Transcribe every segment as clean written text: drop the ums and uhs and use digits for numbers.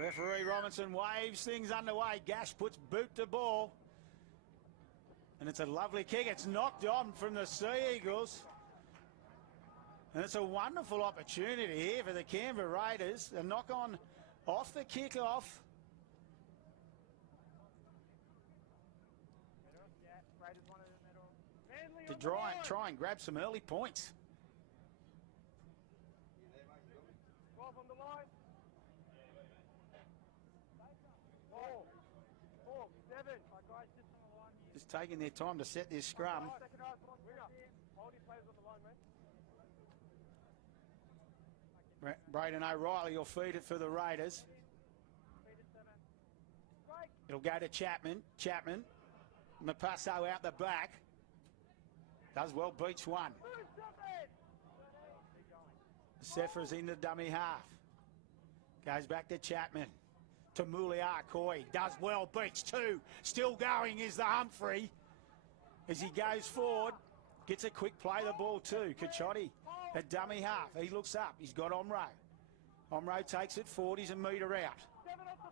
Referee Robinson waves things underway. Gash puts boot to ball. And it's a lovely kick. It's knocked on from the Sea Eagles. And it's a wonderful opportunity here for the Canberra Raiders. A knock on off the kickoff. To try and grab some early points. 12 on the line. 4, 7. Just taking their time to set this scrum. Braden O'Reilly will feed it for the Raiders. It'll go to Chapman. Chapman. Mapasso out the back. Does well, beats one. Sephra's in the dummy half. Goes back to Chapman. To Muliakoy. Does well, beats two. Still going is the Humphrey. As he goes forward, gets a quick play the ball too. Kachotti at dummy half. He looks up. He's got Omro. Omro takes it forward. He's a metre out.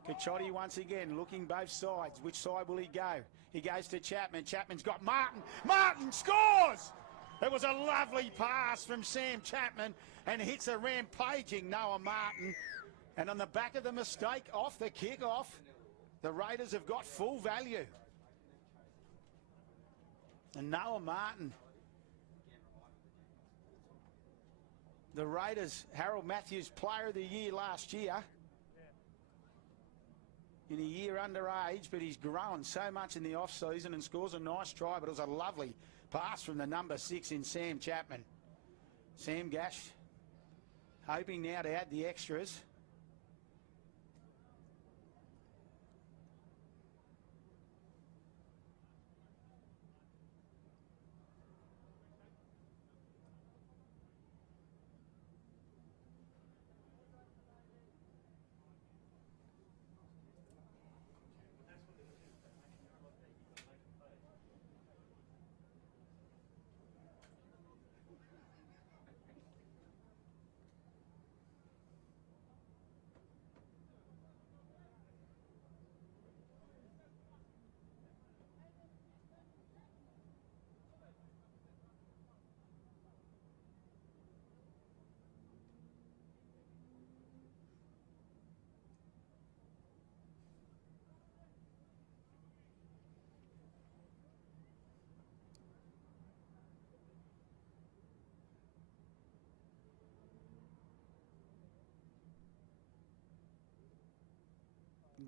Kachotti once again looking both sides. Which side will he go? He goes to Chapman. Chapman's got Martin. Martin scores! It was a lovely pass from Sam Chapman and hits a rampaging Noah Martin. And on the back of the mistake off the kick-off, the Raiders have got full value. And Noah Martin, the Raiders, Harold Matthews Player of the Year last year. In a year underage, but he's grown so much in the off-season and scores a nice try, but it was a lovely pass from the number 6 in Sam Chapman. Sam Gash hoping now to add the extras.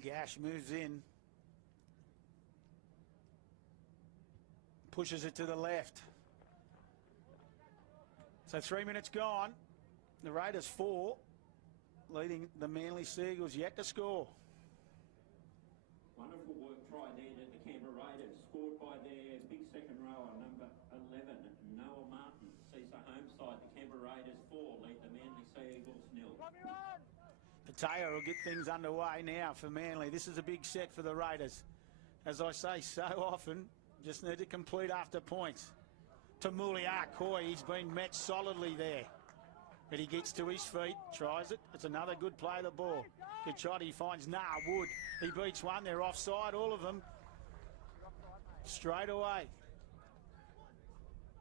Gash moves in. Pushes it to the left. So 3 minutes gone. The Raiders 4, leading the Manly Seagulls yet to score. Wonderful work try there to the Canberra Raiders, scored by their big second rower, number 11, Noah Martin. Sees the home side, the Canberra Raiders 4, lead the Manly Seagulls 0. Pateo will get things underway now for Manly. This is a big set for the Raiders. As I say so often, just need to complete after points. To Muliakoy, he's been met solidly there. But he gets to his feet, tries it. It's another good play of the ball. Good shot, he finds Wood. He beats one, they're offside, all of them. Straight away.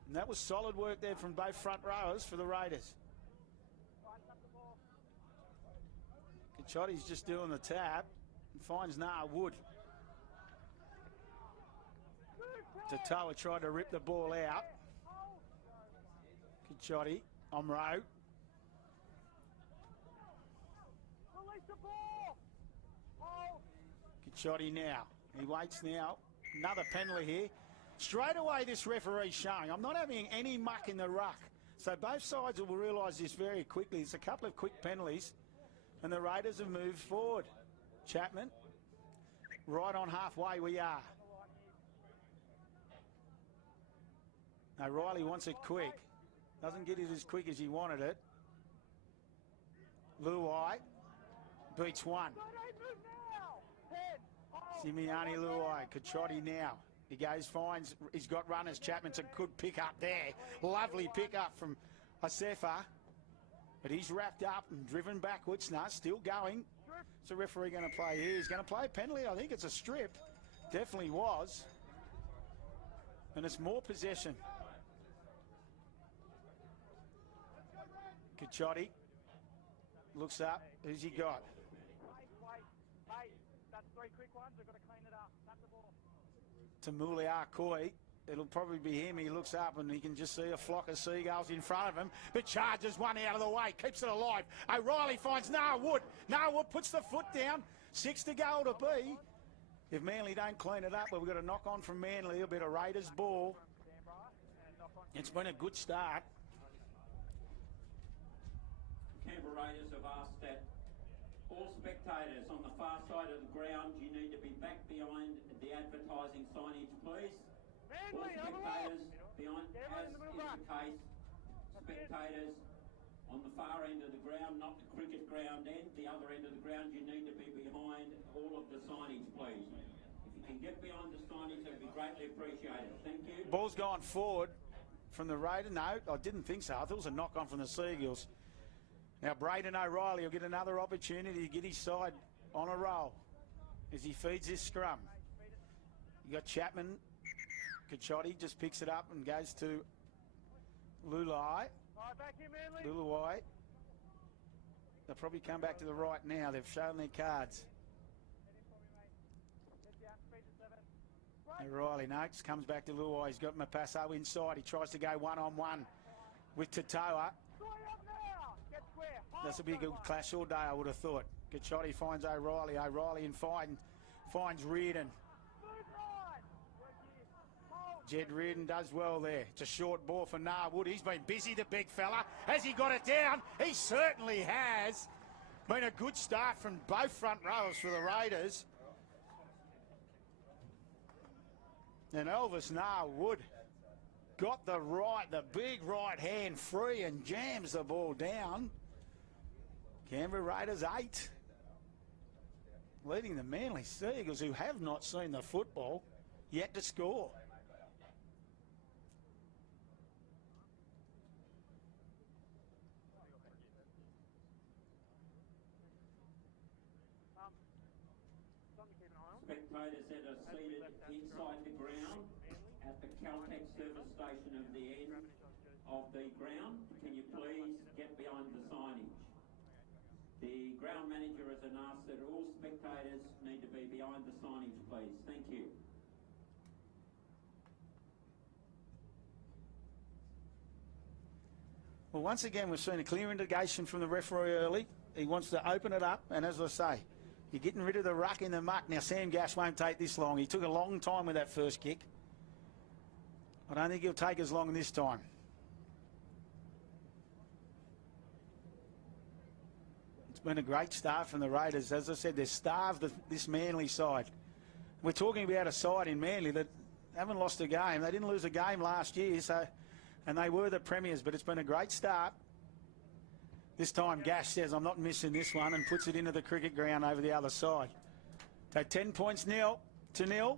And that was solid work there from both front rowers for the Raiders. Kachotti's just doing the tap and finds Wood. Tatoa tried to rip the ball out. Kachotti, Omro. Kachotti now. He waits now. Another penalty here. Straight away this referee's showing I'm not having any muck in the ruck. So both sides will realise this very quickly. It's a couple of quick penalties. And the Raiders have moved forward. Chapman, right on halfway we are. Now Riley wants it quick. Doesn't get it as quick as he wanted it. Luai beats one. Simiani Luai, Kachotti now. He goes, finds, he's got runners. Chapman's a good pick up there. Lovely pick up from Asefa. But he's wrapped up and driven backwards. No, still going. What's the referee going to play here? He's going to play a penalty. I think it's a strip. Definitely was. And it's more possession. Kachotti looks up. Who's he got? Hey, that's 3 quick ones. We've got to clean it up. Tap the ball. To Muliakoy. It'll probably be him. He looks up and he can just see a flock of seagulls in front of him, but charges one out of the way, keeps it alive. O'Reilly finds Narwood. Narwood puts the foot down. 6 to go to be. If Manly don't clean it up, but we've got a knock on from Manly, a bit of Raiders ball. It's been a good start. Canberra Raiders have asked that all spectators on the far side of the ground, you need to be back behind the advertising signage, please. All spectators behind, as is the case, spectators on the far end of the ground, not the cricket ground end, the other end of the ground, you need to be behind all of the signage, please. If you can get behind the signage, that would be greatly appreciated. Thank you. Ball's gone forward from the Raider. No, I didn't think so. I thought it was a knock on from the Seagulls. Now Braden O'Reilly will get another opportunity to get his side on a roll as he feeds this scrum. You got Chapman. Kachotti just picks it up and goes to Lulai. Luluai. They'll probably come back to the right now. They've shown their cards. O'Reilly Notes comes back to Luluai. He's got Mapasso inside. He tries to go one-on-one with Tatoa. This will be a good clash all day, I would have thought. Kachotti finds O'Reilly. O'Reilly and finds Reardon. Jed Reardon does well there. It's a short ball for Narwood. He's been busy, the big fella. Has he got it down? He certainly has. Been a good start from both front rows for the Raiders. And Elvis Narwood got the big right hand free and jams the ball down. Canberra Raiders 8. Leading the Manly Seagulls, who have not seen the football yet, to score. Spectators that are seated inside the ground at the Caltex service station of the end of the ground, can you please get behind the signage? The ground manager has asked that all spectators need to be behind the signage, please. Thank you. Well, once again, we've seen a clear indication from the referee early. He wants to open it up, and as I say, you're getting rid of the ruck in the muck. Now, Sam Gash won't take this long. He took a long time with that first kick. I don't think he'll take as long this time. It's been a great start from the Raiders. As I said, they've starved this Manly side. We're talking about a side in Manly that haven't lost a game. They didn't lose a game last year, and they were the premiers, but it's been a great start. This time Gash says, I'm not missing this one, and puts it into the cricket ground over the other side. So 10 points 0-0. Second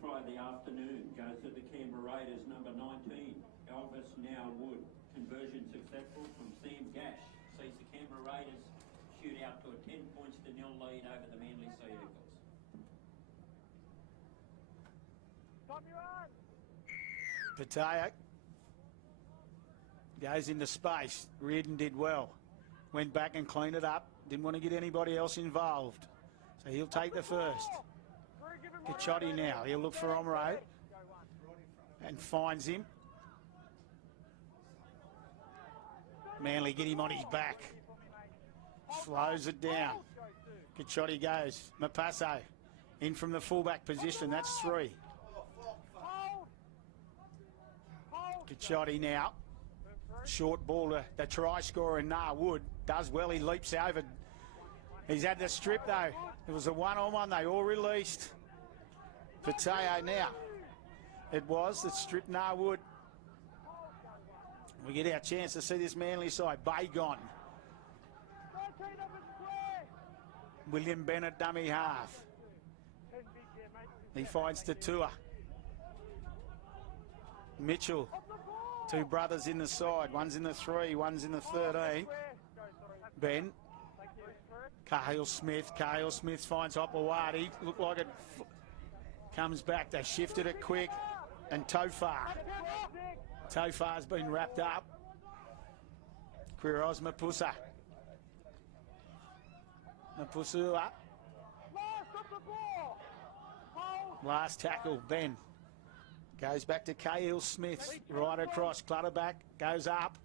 try of the afternoon goes to the Canberra Raiders, number 19, Elvis Narwood. Conversion successful from Sam Gash. Sees the Canberra Raiders shoot out to a 10 points to 0 lead over the Manly Seagulls. Pateo goes into space. Reardon did well. Went back and cleaned it up. Didn't want to get anybody else involved. So he'll take the first. Kachotti now. He'll look for Omro and finds him. Manly get him on his back. Slows it down. Kachotti goes. Mapasso in from the fullback position. That's 3. Kachotti now. Short ball to the try scorer in Narwood. Does well. He leaps over. He's had the strip though. It was a one-on-one. They all released. Pateo now. It was the strip Narwood. We get our chance to see this Manly side. Bagon. William Bennett, dummy half. He finds Tatua. Mitchell Two brothers in the side. One's in the 3, one's in the 13. Ben. Cahill Smith. Cahill Smith finds Hopewadi. Looked like it comes back. They shifted it quick. And Tofar. Tofar's been wrapped up. Quiroz Mapusa. Mapusua. Last tackle, Ben. Goes back to Cahill Smith. Right across. Clutterback goes up.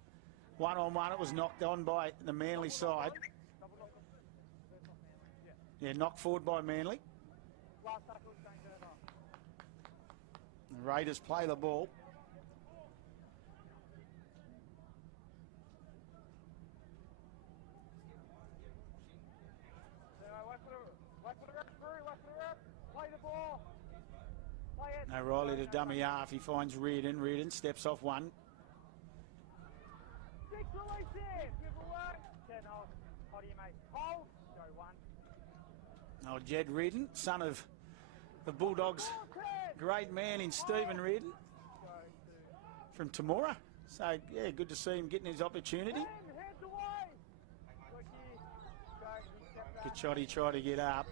1-on-1. It was knocked on by the Manly side. Yeah, knocked forward by Manly. The Raiders play the ball. Now Riley to dummy half. He finds Reardon. Reardon steps off one. Oh, Jed Reardon, son of the Bulldogs' great man in Stephen Reardon from Temora. So, yeah, good to see him getting his opportunity. Kachotti tried to get up.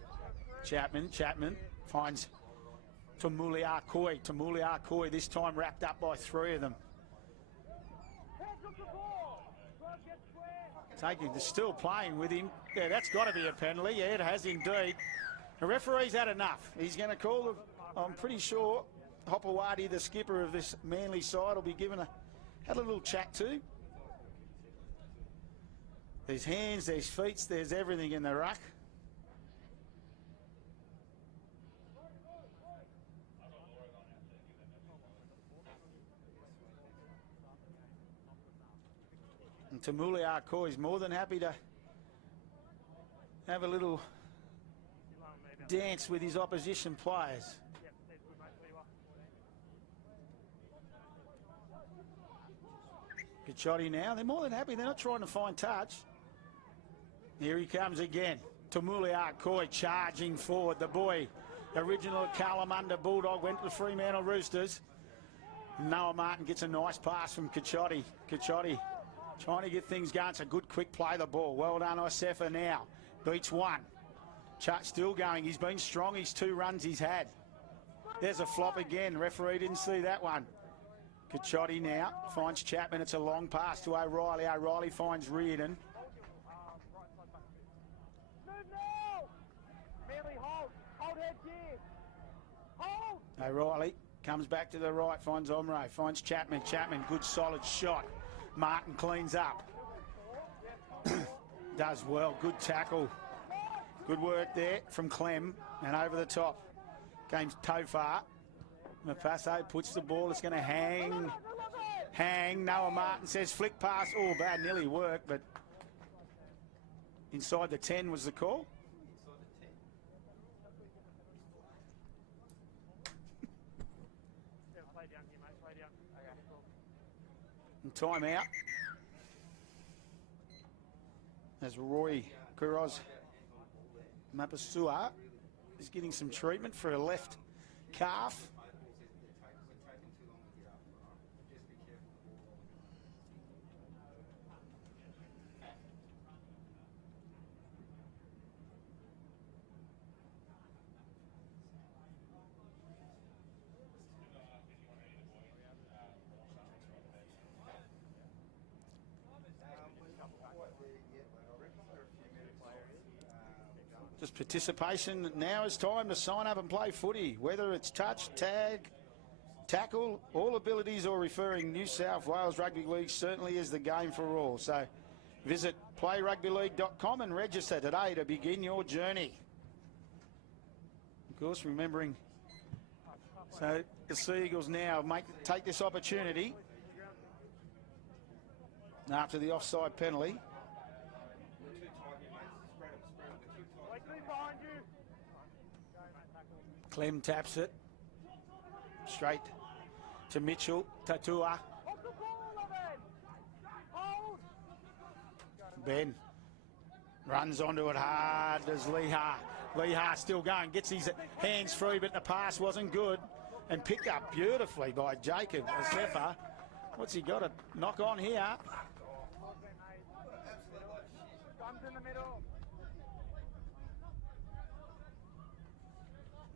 Chapman finds Muliakoy. Muliakoy this time wrapped up by 3 of them. They're still playing with him. Yeah, that's got to be a penalty. Yeah, it has indeed. The referee's had enough. He's going to call, I'm pretty sure, Hopewadi, the skipper of this Manly side, will be given had a little chat to. There's hands, there's feet, there's everything in the ruck. And Muliakoy is more than happy to have a little dance with his opposition players. Kachotti now. They're more than happy. They're not trying to find touch. Here he comes again. Muliakoy charging forward. The boy, original Kalamunda Bulldog, went to the Fremantle Roosters. Noah Martin gets a nice pass from Kachotti. Kachotti trying to get things going. It's a good quick play the ball. Well done, Isefa now. Beats one. Chuck still going. He's been strong. His 2 runs he's had. There's a flop again. Referee didn't see that one. Kachotti now finds Chapman. It's a long pass to O'Reilly. O'Reilly finds Reardon. O'Reilly comes back to the right, finds Omre, finds Chapman. Chapman, good solid shot. Martin cleans up. Does well, good tackle. Good work there from Clem, and over the top came Tofar. Mapasso puts the ball, it's going to hang. Noah Martin says flick pass. Oh, bad, nearly worked, but inside the 10 was the call. And time out as Roy Quiroz Mapasua is getting some treatment for a left calf. Just participation. Now is time to sign up and play footy. Whether it's touch, tag, tackle, all abilities or referring, New South Wales Rugby League certainly is the game for all. So visit playrugbyleague.com and register today to begin your journey. Of course, remembering, so the Seagulls now take this opportunity after the offside penalty. Clem taps it straight to Mitchell. Tatua. Ben runs onto it hard as Leha. Leha still going, gets his hands free, but the pass wasn't good. And picked up beautifully by Jacob Asefa. What's he got? A knock on here. Comes in the middle.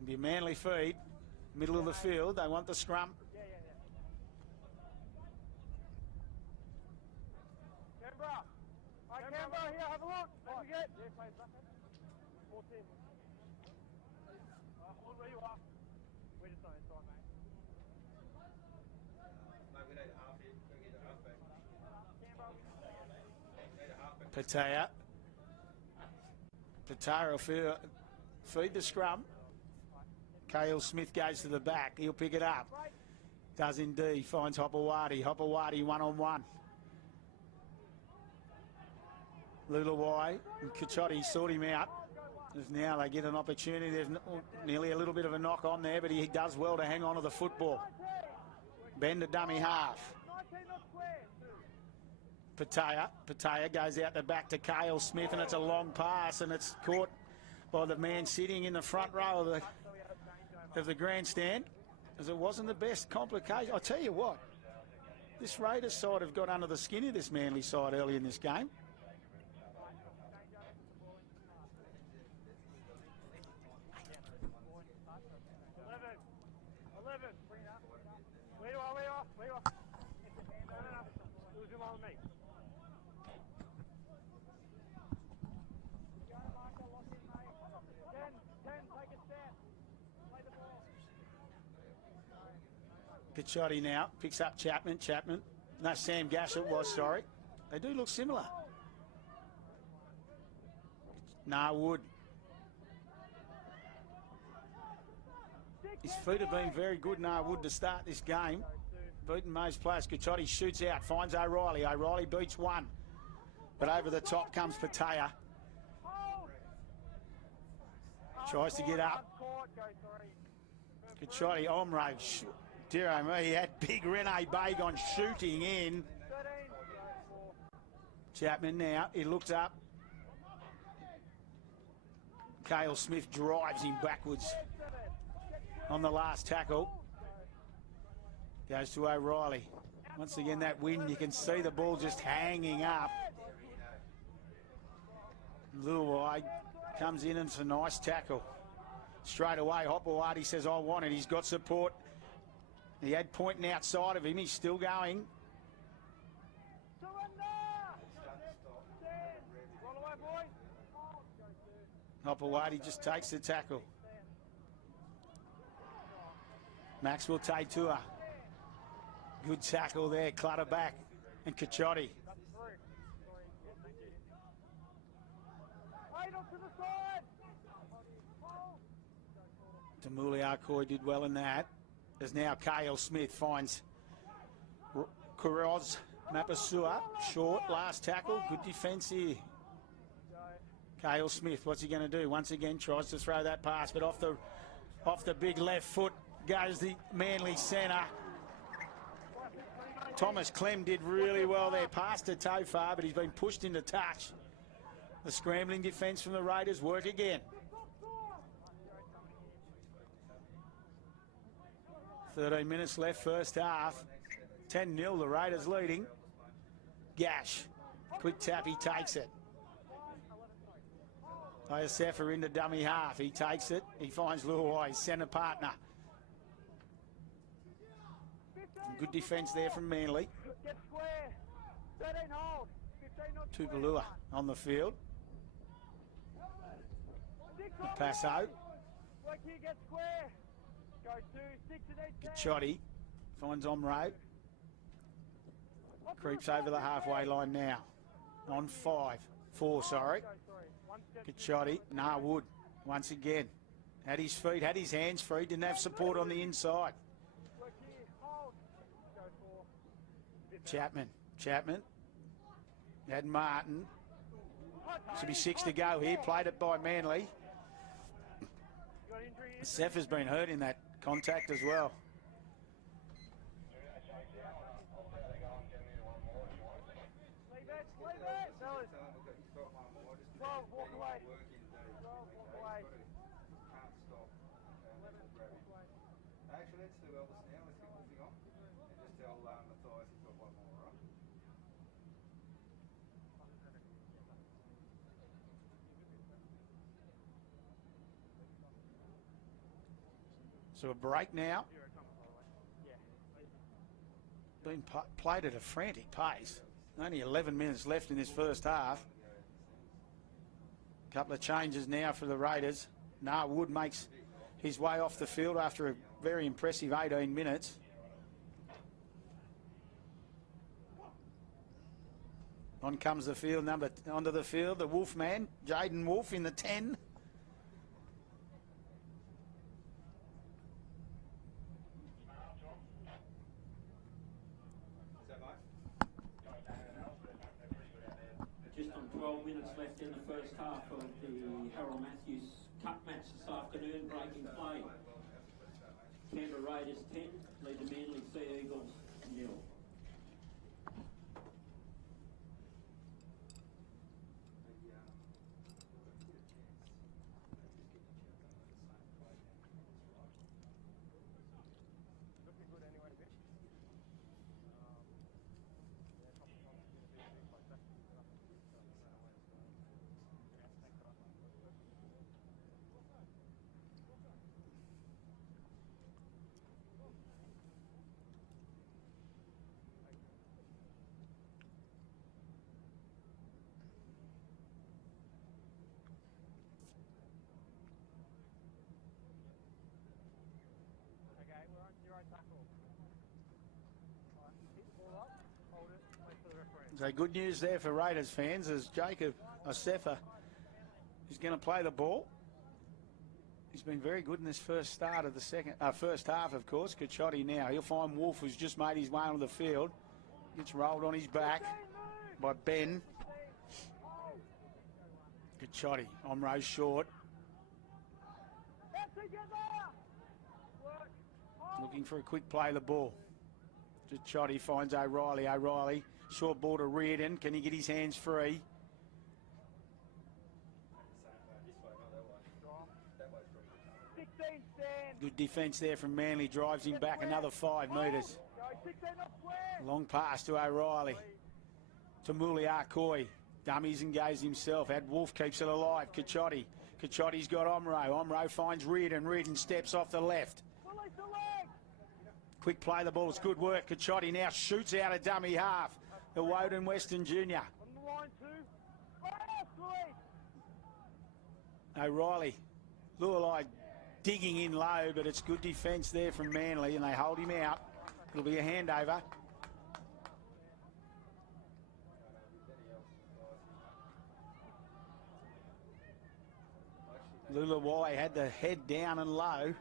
Be a Manly feed. Middle of the field. They want the scrum. Canberra. All right, Canberra, here, have a look. Don't forget. Yeah, play back. 14. Hold where you are. We're just on inside, mate. Mate, we need a half here. Go get a half back. Need a half back. Patea. Patea will feed the scrum. Kale Smith goes to the back. He'll pick it up. Does indeed. Finds Hopewadi. Hopewadi one-on-one. Lulawai and Kachotti sort him out. As now they get an opportunity. There's nearly a little bit of a knock on there, but he does well to hang on to the football. Bend to dummy half. Patea goes out the back to Kale Smith, and it's a long pass, and it's caught by the man sitting in the front row of the grandstand, as it wasn't the best complication. I'll tell you what, this Raiders side have got under the skin of this Manly side early in this game. Where you are? No. Lose him on me. Kachotti now picks up Chapman. No, Sam Gash it was, sorry. They do look similar. Wood. His feet have been very good, Wood, to start this game. Beaten most players. Kachotti shoots out, finds O'Reilly. O'Reilly beats one. But over the top comes Patea. Tries to get up. Kachotti, Omre. Dear me, he had big Rene Bagon shooting in. Chapman now, he looks up. Kale Smith drives him backwards on the last tackle. Goes to O'Reilly. Once again, that wind, you can see the ball just hanging up. Little wide, comes in and it's a nice tackle. Straight away, Hopewadi says, I want it. He's got support. He had pointing outside of him. He's still going. Hopewadi just takes the tackle. Maxwell Taitua. Good tackle there. Clutter back. And Kachotti. Muliakoy did well in that. As now Kale Smith finds Kuroz Mapasua. Short, last tackle. Good defence here. Kale Smith, what's he going to do? Once again tries to throw that pass, but off the big left foot goes the Manly centre. Thomas Clem did really well there. Passed to Tofar, but he's been pushed into touch. The scrambling defence from the Raiders work again. 13 minutes left, first half. 10-0, the Raiders leading. Gash, quick tap, he takes it. Iosefa into dummy half, he takes it. He finds Luai, his centre partner. Good defence there from Manly. Tupalua on the field. Passo. Kachotti finds Omro. Creeps over the halfway line now. On 4, sorry. Kachotti, Wood, once again. Had his feet, had his hands free, didn't have support on the inside. Chapman. Had Martin. Should be 6 to go here. Played it by Manly. Seth has been hurt in that contact as well. Actually, let's do Elvis now. Let's get moving on. And just tell Matthias he's got So a break now. Been played at a frantic pace. Only 11 minutes left in this first half. Couple of changes now for the Raiders. Wood makes his way off the field after a very impressive 18 minutes. On comes the field onto the field, the Wolfman, Jaden Wolf in the 10. Just on 12 minutes left in the first half of the Harold Matthews Cup match this afternoon, breaking play. Canberra Raiders 10, lead the Manly Sea Eagles 0. So good news there for Raiders fans as Jacob Osefa is going to play the ball. He's been very good in this first half, of course. Kachotti now. He'll find Wolf, who's just made his way onto the field. Gets rolled on his back by Ben. Kachotti. Omro's short. Looking for a quick play of the ball. Kachotti finds O'Reilly. O'Reilly. Short ball to Reardon. Can he get his hands free? Good defence there from Manly. Drives him back another 5 metres. Long pass to O'Reilly. To Muliakoy. Dummies and goes himself. Had Wolf, keeps it alive. Kachotti. Kachotti's got Omro. Omro finds Reardon. Reardon steps off the left. Quick play, the ball's good work. Kachotti now shoots out a dummy half. The Woden Western Junior. O'Reilly. Lualai digging in low, but it's good defence there from Manly, and they hold him out. It'll be a handover. Lualai had the head down and low.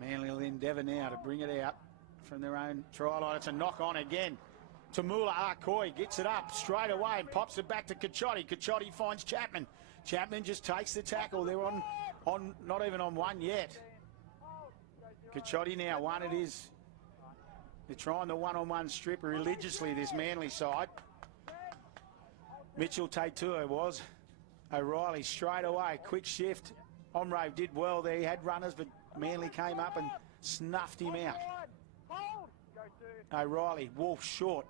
Manly will endeavour now to bring it out from their own try line. It's a knock on again. Tamula Arkoy gets it up straight away and pops it back to Kachotti. Kachotti finds Chapman. Chapman just takes the tackle. They're on not even on one yet. Kachotti now, one it is. They're trying the one-on-one strip religiously, this Manly side. Mitchell Tatua was. O'Reilly straight away, quick shift. Omro did well there. He had runners, but Manly came up and snuffed him out. O'Reilly, Wolf short.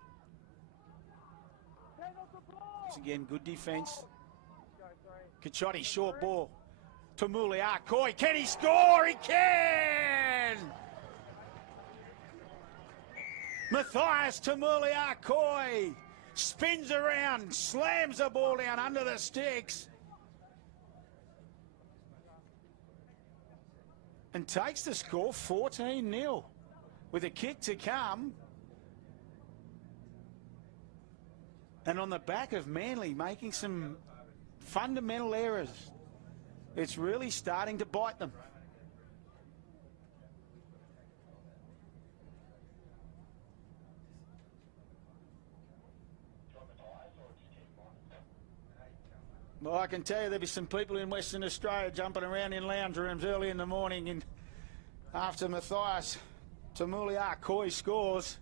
Once again, good defence. Kachotti, short ball. To Muliakoy. Can he score? He can! Matthias to Muliakoy. Spins around, slams the ball down under the sticks. And takes the score 14-0 with a kick to come. And on the back of Manly making some fundamental errors, it's really starting to bite them. Well, I can tell you there'll be some people in Western Australia jumping around in lounge rooms early in the morning and after Matthias Tamuliakoy scores.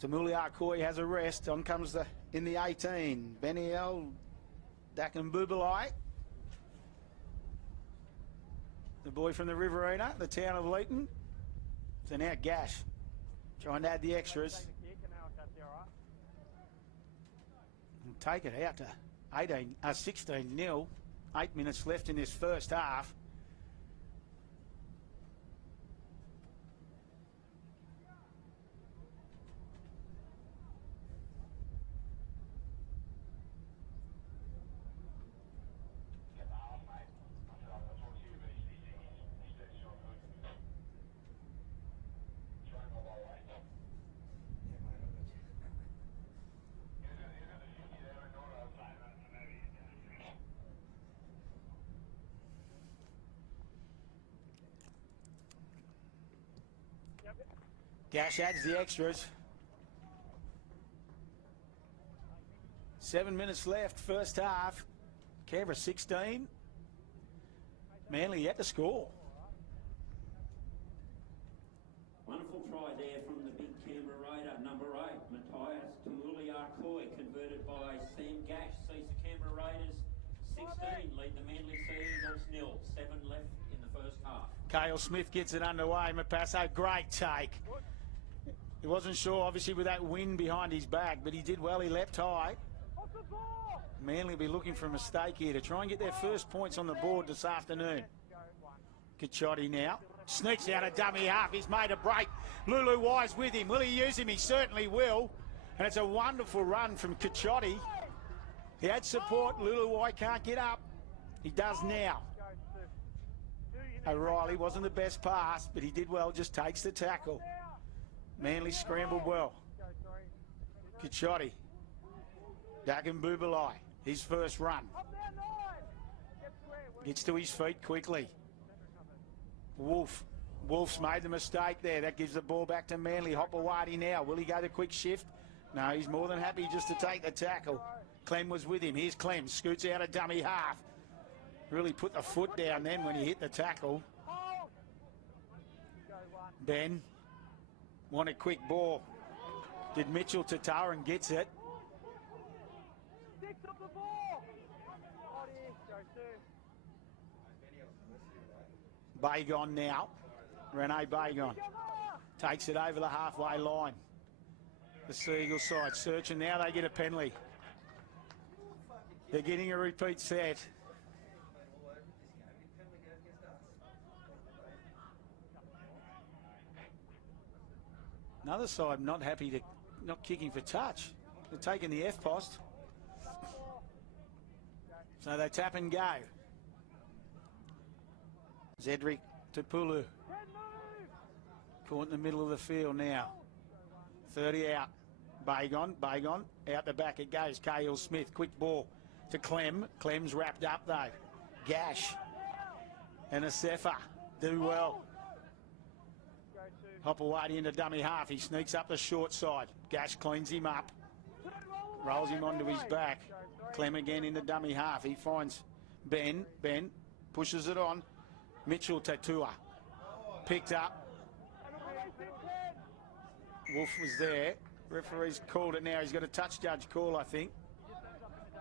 So Muliakoy has a rest. On comes in the 18. Beniel Dakenbubalai. The boy from the Riverina, the town of Leeton. So now Gash trying to add the extras. And take it out to 16-0. 8 minutes left in this first half. Gash adds the extras. 7 minutes left, first half. Canberra 16. Manly yet to score. Wonderful try there from the big Canberra Raider, number 8, Matthias to Muliakoy, converted by Sam Gash. Sees the Canberra Raiders 16, lead the Manly Sea Eagles 0. 7 left in the first half. Cale Smith gets it underway. Mapasso, great take. He wasn't sure, obviously, with that wind behind his back, but he did well. He leapt high. Manly will be looking for a mistake here to try and get their first points on the board this afternoon. Kickoff now. Sneaks out a dummy half. He's made a break. Lulu Wise with him. Will he use him? He certainly will. And it's a wonderful run from Kickoff. He had support. Lulu Wise can't get up. He does now. O'Reilly wasn't the best pass, but he did well. Just takes the tackle. Manly scrambled well. Kickoff. Dakenbubalai, his first run. Gets to his feet quickly. Wolf's made the mistake there. That gives the ball back to Manly. Hopewadi now. Will he go the quick shift? No, he's more than happy just to take the tackle. Clem was with him. Here's Clem. Scoots out a dummy half. Really put the foot down then when he hit the tackle. Ben. Want a quick ball. Did Mitchell to Tara and gets it. Bagon now. Rene Bagon takes it over the halfway line. The Seagull side searching now. They get a penalty. They're getting a repeat set. Another side not happy to not kicking for touch. They're taking the F post. So they tap and go. Zedrick to Pulu. Caught in the middle of the field now. 30 out. Bagon out the back it goes. Cale Smith, quick ball to Clem. Clem's wrapped up though. Gash and Asefa do well. Hopewadi into dummy half. He sneaks up the short side. Gash cleans him up. Rolls him onto his back. Clem again into dummy half. He finds Ben. Ben pushes it on. Mitchell Tatua. Picked up. Wolf was there. Referee's called it now. He's got a touch judge call, I think.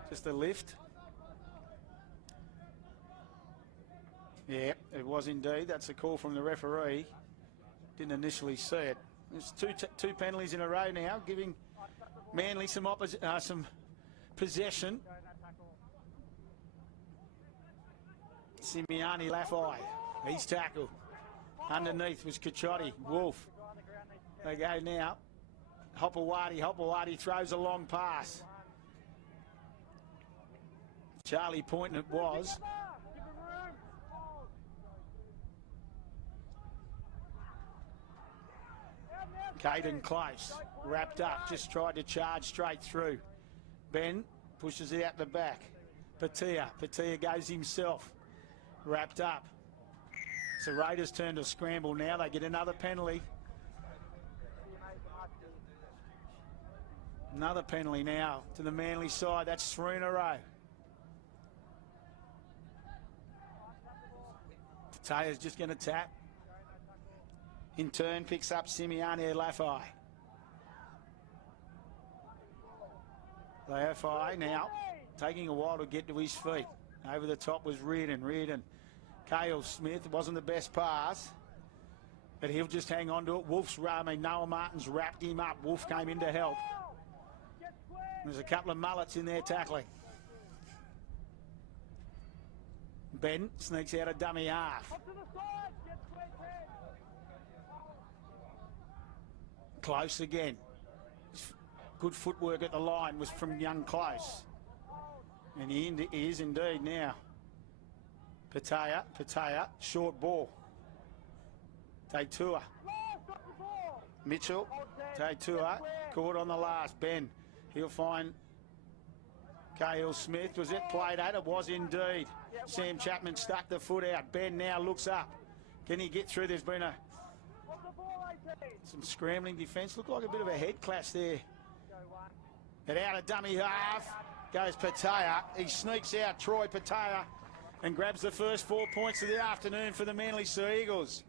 Just a lift. Yeah, it was indeed. That's a call from the referee. Didn't initially see it. There's two penalties in a row now, giving Manly some possession. Simiani Lafai, he's tackled. Underneath was Kickoff. Wolf. They go now. Hopewadi throws a long pass. Charlie Point it was. Caden close, wrapped up, just tried to charge straight through. Ben pushes it out the back. Patia goes himself, wrapped up. So Raiders turn to scramble now. They get another penalty. Another penalty now to the Manly side. That's 3 in a row. Patia's just going to tap. In turn, picks up Simiani Lafai. The FI now taking a while to get to his feet. Over the top was Reardon. Cale Smith, it wasn't the best pass, but he'll just hang on to it. Wolf's running. Noah Martin's wrapped him up. Wolf came in to help. There's a couple of mullets in there tackling. Ben sneaks out a dummy half. Close again. Good footwork at the line was from young Close. And he is indeed now. Patea, short ball. Taitua. Mitchell, Taitua, caught on the last. Ben, he'll find Cale Smith. Was it played at? It was indeed. Sam Chapman stuck the foot out. Ben now looks up. Can he get through? There's been some scrambling defence. Looked like a bit of a head clash there. And out of dummy half goes Patea. He sneaks out, Troy Patea, and grabs the first 4 points of the afternoon for the Manly Sea Eagles.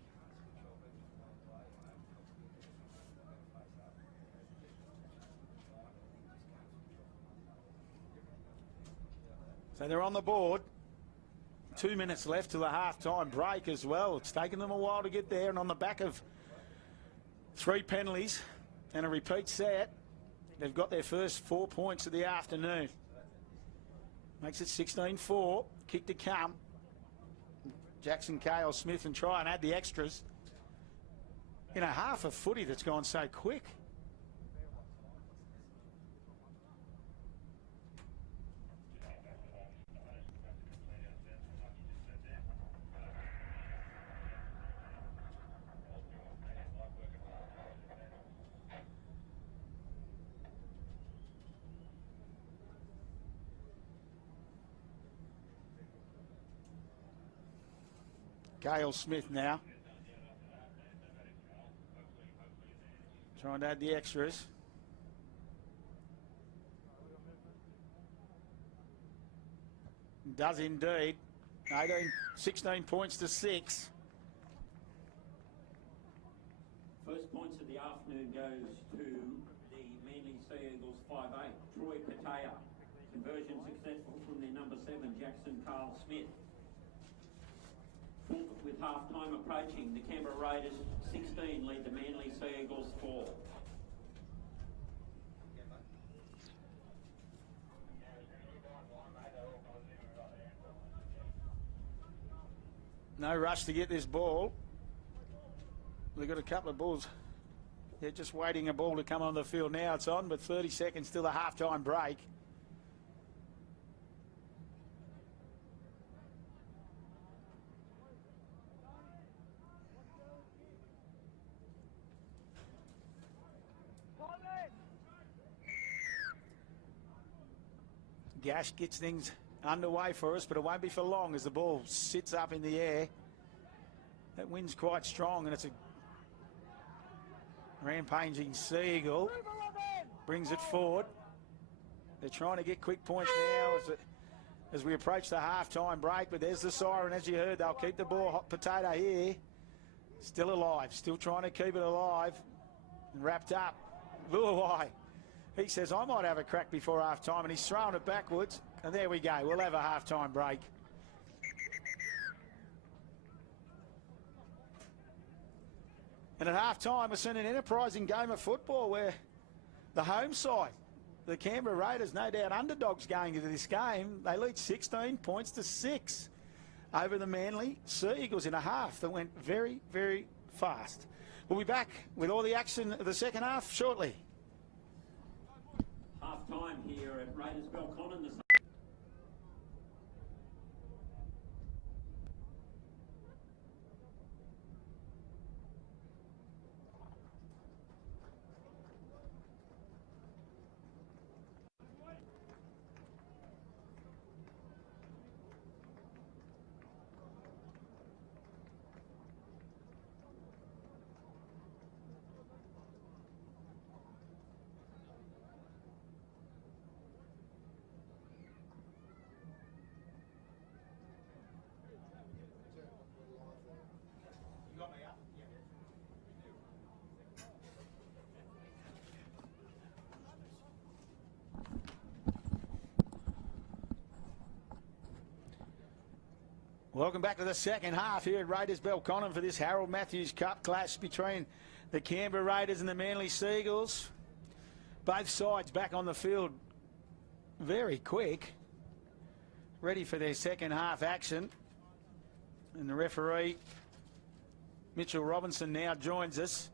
So they're on the board. 2 minutes left to the half-time break as well. It's taken them a while to get there, and on the back of 3 penalties and a repeat set, they've got their first 4 points of the afternoon. Makes it 16-4. Kick to come. Jackson Cale Smith and try and add the extras in a half of footy that's gone so quick. Cale Smith now. Trying to add the extras. Does indeed. 16 points to 6. First points of the afternoon goes to the Manly Sea Eagles 5'8", Troy Patea. Conversion successful from their number 7, Jackson Cale Smith. With half-time approaching, the Canberra Raiders 16 lead the Manly Sea Eagles 4. No rush to get this ball. They've got a couple of balls. They're just waiting a ball to come on the field. Now it's on, but 30 seconds till the half-time break. Gash gets things underway for us, but it won't be for long as the ball sits up in the air. That wind's quite strong, and it's a rampaging Seagull. Brings it forward. They're trying to get quick points now as we approach the half-time break, but there's the siren. As you heard, they'll keep the ball. Hot potato here. Still alive, still trying to keep it alive. And wrapped up. Luai. He says, I might have a crack before half-time, and he's throwing it backwards. And there we go. We'll have a half-time break. And at half-time, we're seeing an enterprising game of football where the home side, the Canberra Raiders, no doubt underdogs going into this game, they lead 16 points to 6 over the Manly Sea Eagles in a half that went very, very fast. We'll be back with all the action of the second half shortly. Half-time here at Raiders Belconnen. Welcome back to the second half here at Raiders Belconnen for this Harold Matthews Cup clash between the Canberra Raiders and the Manly Seagulls. Both sides back on the field very quick, ready for their second half action. And the referee, Mitchell Robinson, now joins us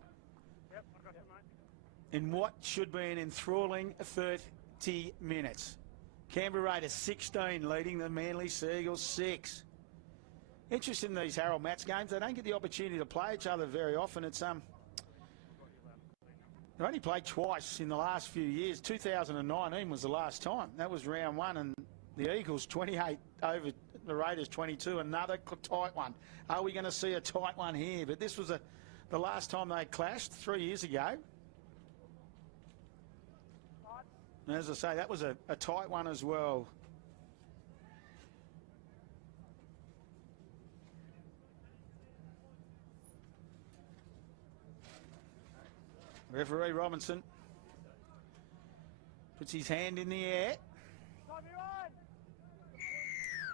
in what should be an enthralling 30 minutes. Canberra Raiders 16 leading the Manly Seagulls 6. Interested in these Harold Matts games. They don't get the opportunity to play each other very often. It's they've only played twice in the last few years. 2019 was the last time. That was round one, and the Eagles 28 over the Raiders 22. Another tight one. Are we going to see a tight one here? But this was the last time they clashed 3 years ago. And as I say, that was a tight one as well. Referee Robinson puts his hand in the air.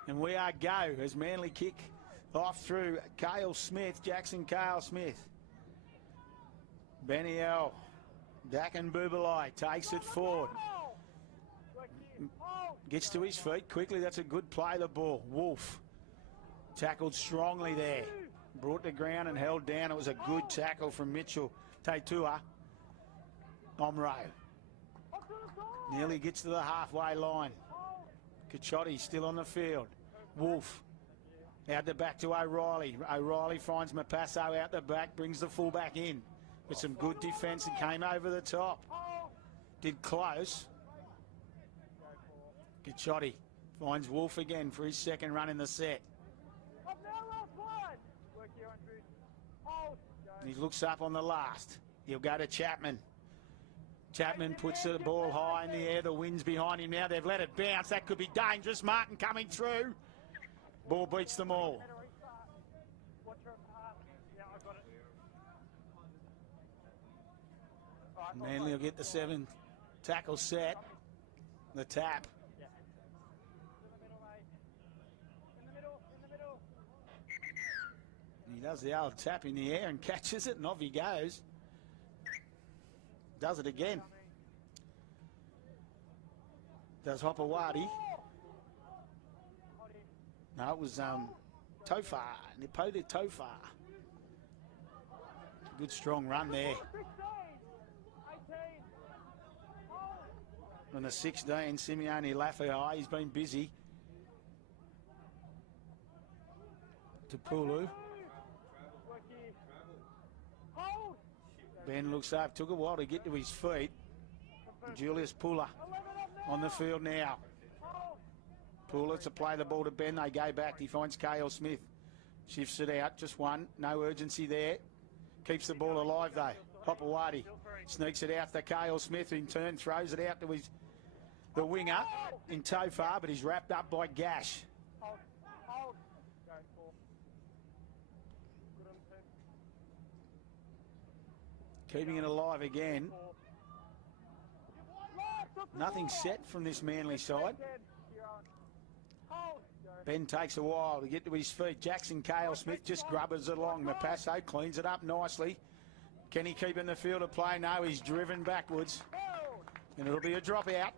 And we are go as Manly kick off through Jackson Cale Smith. Beniel, Dakin Bubalai takes it forward. Gets to his feet quickly. That's a good play, the ball. Wolf tackled strongly there. Brought to ground and held down. It was a good tackle from Mitchell Taitua. Omro nearly gets to the halfway line. Cachotti still on the field. Wolf out the back to O'Reilly. O'Reilly finds Mapasso out the back, brings the fullback in with some good defence and came over the top. Did close. Cachotti finds Wolf again for his second run in the set. And he looks up on the last. He'll go to Chapman. Chapman puts the ball high in the air. The wind's behind him now. They've let it bounce. That could be dangerous. Martin coming through. Ball beats them all. Manly will get the 7 tackle set. The tap. He does the old tap in the air and catches it, and off he goes. Does it again. Does Hopewadi. No, it was Tofar. Nipoti Tofar. Good strong run there. On the 16, Simeone Lafayette, he's been busy. To Pulu. Ben looks up, took a while to get to his feet. Julius Pula on the field now. Pula to play the ball to Ben. They go back. He finds Cale Smith. Shifts it out. Just one. No urgency there. Keeps the ball alive though. Hopewadi sneaks it out to Cale Smith, who in turn throws it out to the winger in Tofar, but he's wrapped up by Gash. Keeping it alive again. Nothing set from this Manly side. Ben takes a while to get to his feet. Jackson Cale Smith just grubbers it along. Mapasso cleans it up nicely. Can he keep in the field of play? No, he's driven backwards. And it'll be a drop out.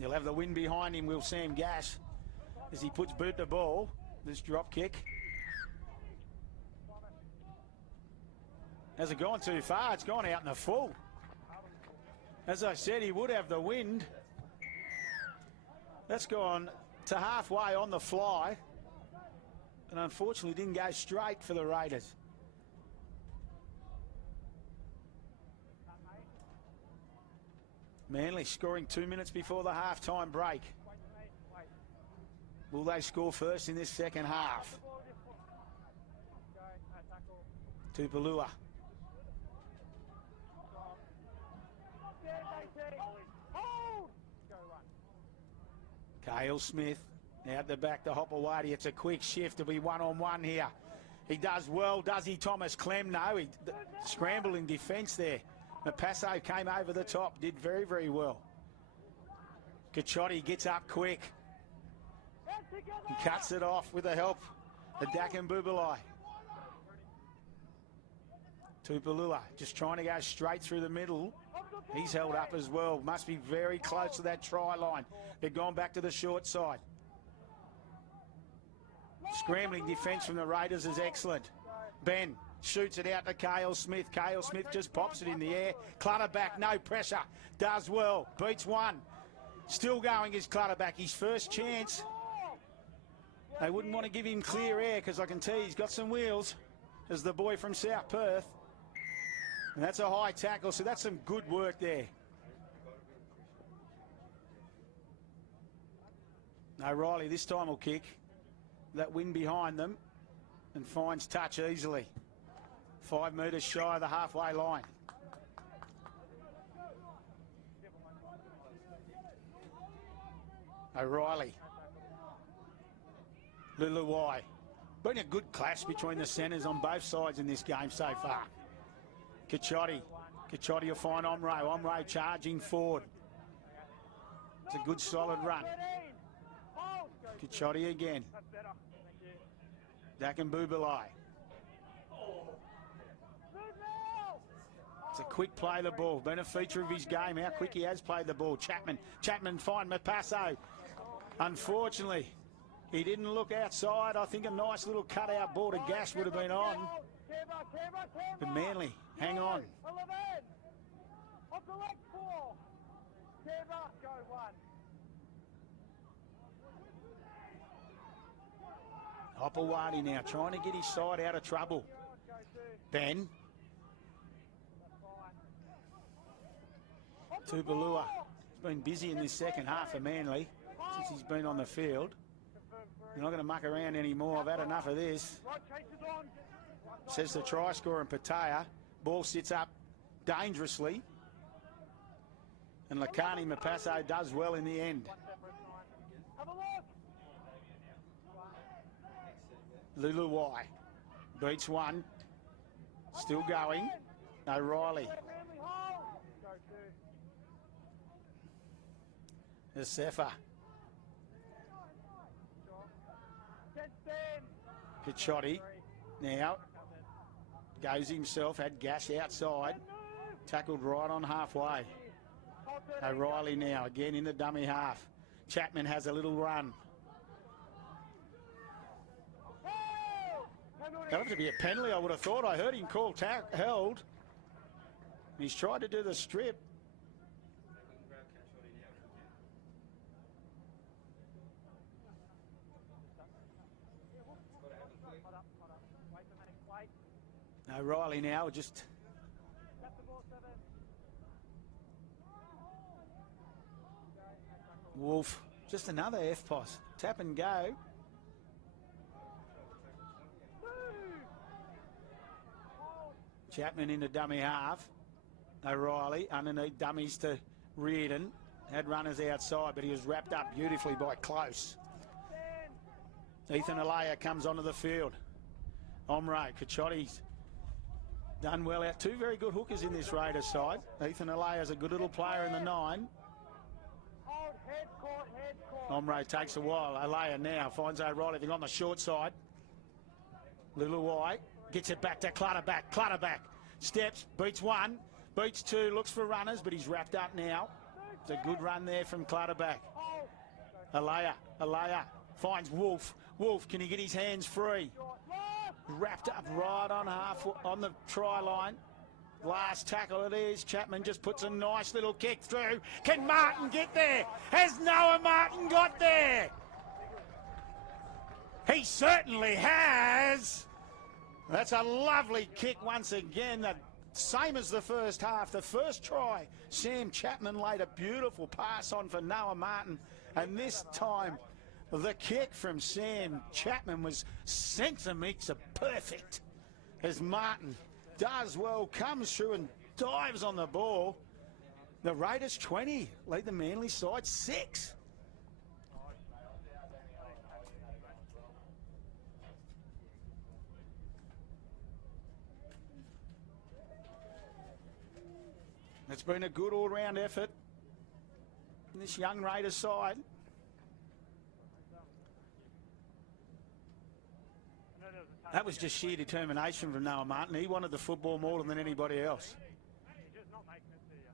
He'll have the wind behind him, will Sam Gash, as he puts boot the ball. This drop kick. Hasn't gone too far. It's gone out in the full. As I said, he would have the wind. That's gone to halfway on the fly. And unfortunately didn't go straight for the Raiders. Manly scoring 2 minutes before the half-time break. Will they score first in this second half? Tupalua. Cale Smith out the back to Hopewadi. It's a quick shift. It'll be one-on-one here. He does well, does he, Thomas Clem? No, he scrambled in defence there. Mapasso came over the top, did very, very well. Kachotti gets up quick. He cuts it off with the help of Dakin Bubalai. Tupalua just trying to go straight through the middle. He's held up as well. Must be very close to that try line. They've gone back to the short side. Scrambling defence from the Raiders is excellent. Ben shoots it out to Cale Smith. Cale Smith just pops it in the air. Clutterback, no pressure. Does well. Beats one. Still going is Clutterback. His first chance. They wouldn't want to give him clear air because I can tell you he's got some wheels as the boy from South Perth. And that's a high tackle, so that's some good work there. No, Riley this time will kick. That wind behind them and finds touch easily. 5 metres shy of the halfway line. O'Reilly. Luluwai. Been a good clash between the centres on both sides in this game so far. Kachotti. Kachotti will find Omro. Omro charging forward. It's a good solid run. Kachotti again. Dakin Bubalai. It's a quick play the ball. Been a feature of his game, how quick he has played the ball. Chapman find Mapasso. Unfortunately, he didn't look outside. I think a nice little cutout ball to Gash would have been on. But Manly, hang on. Opawati now trying to get his side out of trouble. Ben. Tupalua has been busy in this second half for Manly since he's been on the field. You're not going to muck around anymore. I've had enough of this. Says the try scorer in Pattaya. Ball sits up dangerously. And Lakani Mapasso does well in the end. Luluwai beats one. Still going. O'Reilly. Sefa. Kachotti now goes himself, had Gash outside, tackled right on halfway. O'Reilly now again in the dummy half. Chapman has a little run. That'll have to be a penalty, I would have thought. I heard him call held. He's tried to do the strip. O'Reilly now just Wolf, just another F-post. Tap and go. Chapman into dummy half. O'Reilly underneath dummies to Reardon. Had runners outside, but he was wrapped up beautifully by Close. Ethan Alea comes onto the field. Omro, Kachotti's done well out. Two very good hookers in this Raiders side. Ethan Alea's a good little player in the 9. Omro takes a while. Alea now finds O'Reilly. They're on the short side. Luluwai gets it back to Clutterback. Clutterback steps, beats one, beats two, looks for runners, but he's wrapped up now. It's a good run there from Clutterback. Alea finds Wolf. Wolf, can he get his hands free? Wrapped up right on half on the try line. Last tackle it is. Chapman just puts a nice little kick through. Can Martin get there? Has Noah Martin got there? He certainly has. That's a lovely kick once again. The same as the first half. The first try, Sam Chapman laid a beautiful pass on for Noah Martin. And this time, the kick from Sam Chapman was centimetres perfect as Martin does well, comes through and dives on the ball. The Raiders 20, lead the Manly side 6. It's been a good all-round effort in this young Raiders side. That was just sheer determination from Noah Martin. He wanted the football more than anybody else. He's just not making it to you.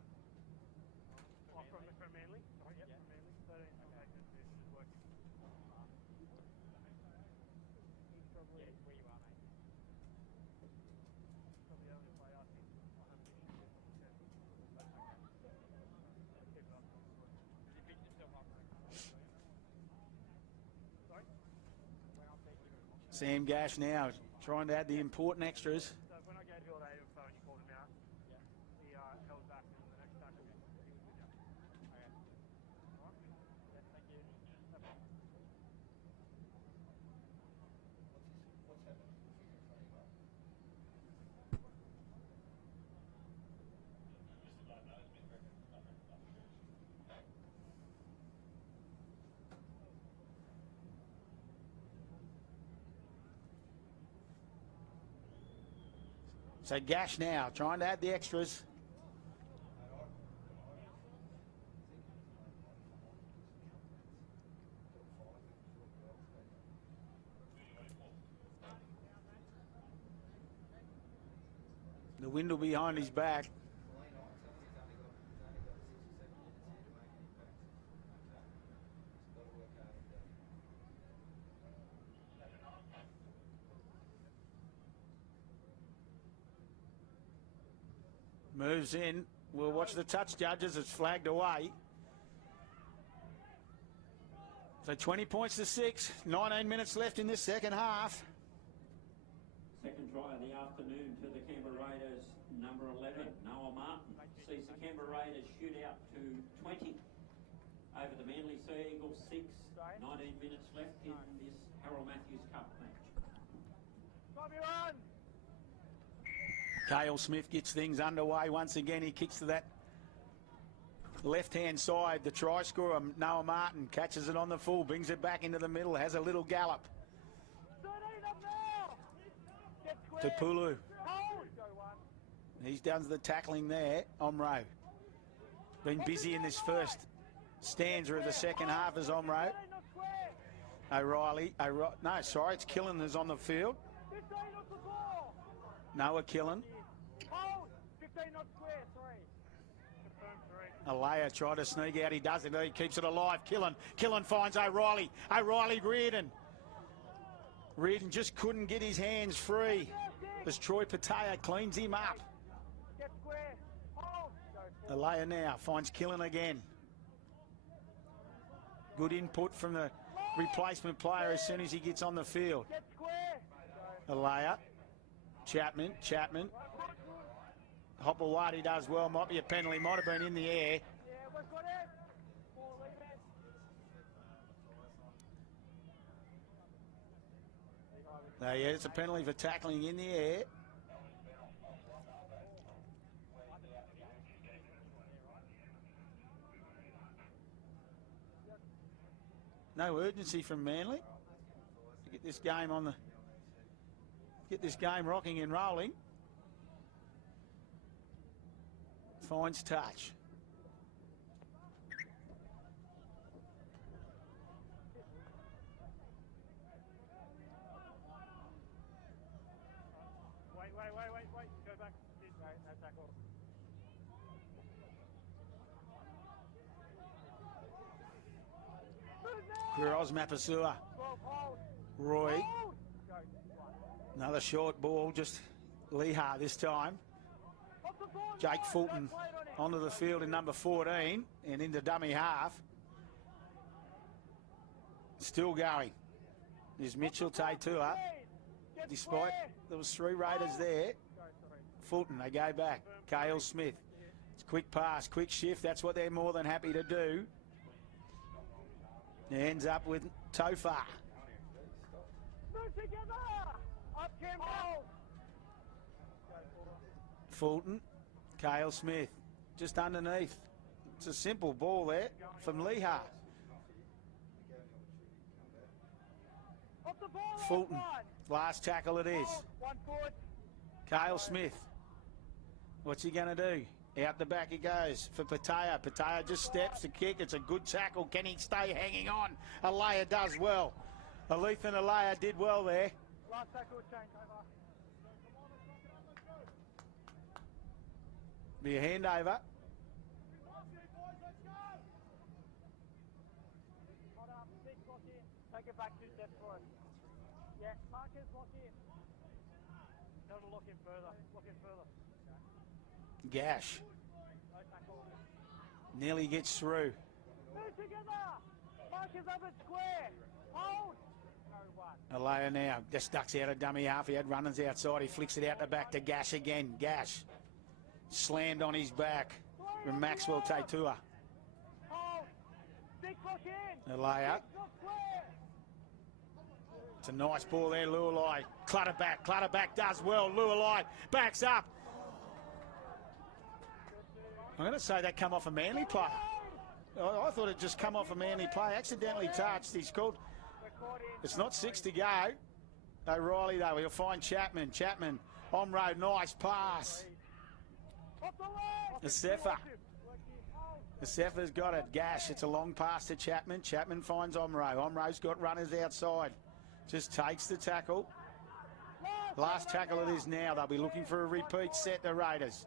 Oh, from Manly? Oh, yep, from Manly. 13, okay, good. This is working. He's probably where you are, mate. Probably the only player I think I have an issue with on the channel. That's okay. Keep it up. Did you pick yourself up? Sorry? Sam Gash now trying to add the important extras. So when I gave you all that info and you called him out, he held back and the next tackle he was with you. Okay. All right? Yeah, thank you. No problem. What's happened? So Gash now trying to add the extras. The window behind his back. Moves in. We'll watch the touch judges. It's flagged away. So 20 points to 6. 19 minutes left in this second half. Second try of the afternoon to the Canberra Raiders, number 11, Noah Martin. Sees the Canberra Raiders shoot out to 20 over the Manly Sea Eagles 6. 19 minutes left in this Harold Matthews Cup match. Bobby, run! Cale Smith gets things underway once again. He kicks to that left-hand side. The try scorer, Noah Martin, catches it on the full, brings it back into the middle, has a little gallop. To Pulu. He's done the tackling there. Omro. Been busy in this first stanza of the second half as Omro. O'Reilly. No, sorry, it's Killen who's on the field. Noah Killen. 15 not square, 3. Alea tried to sneak out. He does it. He keeps it alive. Killen finds O'Reilly. O'Reilly Reardon. Reardon just couldn't get his hands free as Troy Pataya cleans him up. Get square. Alea now finds Killen again. Good input from the replacement player as soon as he gets on the field. Get square. Alea. Chapman. Hopewadi does well. Might be a penalty. Might have been in the air. Yeah, we've got it. Yeah, it's a penalty for tackling in the air. No urgency from Manly to get this game on the rocking and rolling. Finds touch. Wait. Go back. No tackle. Quiroz Mapasua. Roy. Another short ball, just Leha this time. Jake Fulton onto the field in number 14 and into dummy half. Still going is Mitchell Taitua. Despite there was 3 Raiders there. Fulton, they go back. Cale Smith. It's quick pass, quick shift. That's what they're more than happy to do. It ends up with Tofa. Move together! Up, Campbell! Fulton, Cale Smith, just underneath. It's a simple ball there from Leha. Fulton, last tackle it is. One forward. Cale Smith, what's he going to do? Out the back he goes for Patea. Patea just steps to kick. It's a good tackle. Can he stay hanging on? Alea does well. Alethan Alea did well there. Last tackle, change over. Be a handover. Hold up, 6, lock in. Take it back 2 steps for us. Yeah, Marcus, lock in. Tell him to lock in further. Lock in further. Gash No tackle. nearly gets through. Move together. Marcus up at square. Hold. No one. Alea now just ducks out a dummy half. He had runners outside. He flicks it out the back to Gash again. Gash slammed on his back from Maxwell Tatua. Hold. 6, lock in. Alea. 6, lock square. It's a nice ball there, Lualai. Clutterback does well. Lualai backs up. I'm going to say that come off a Manly play. I thought it just come off a Manly play. Accidentally touched. He's called. It's not 6 to go. O'Reilly, though, he'll find Chapman. Chapman on road. Nice pass. Asefa. Asefa's got it. Gash. It's a long pass to Chapman. Chapman finds Omro. Omro's got runners outside. Just takes the tackle. Last tackle it is now. They'll be looking for a repeat set, the Raiders.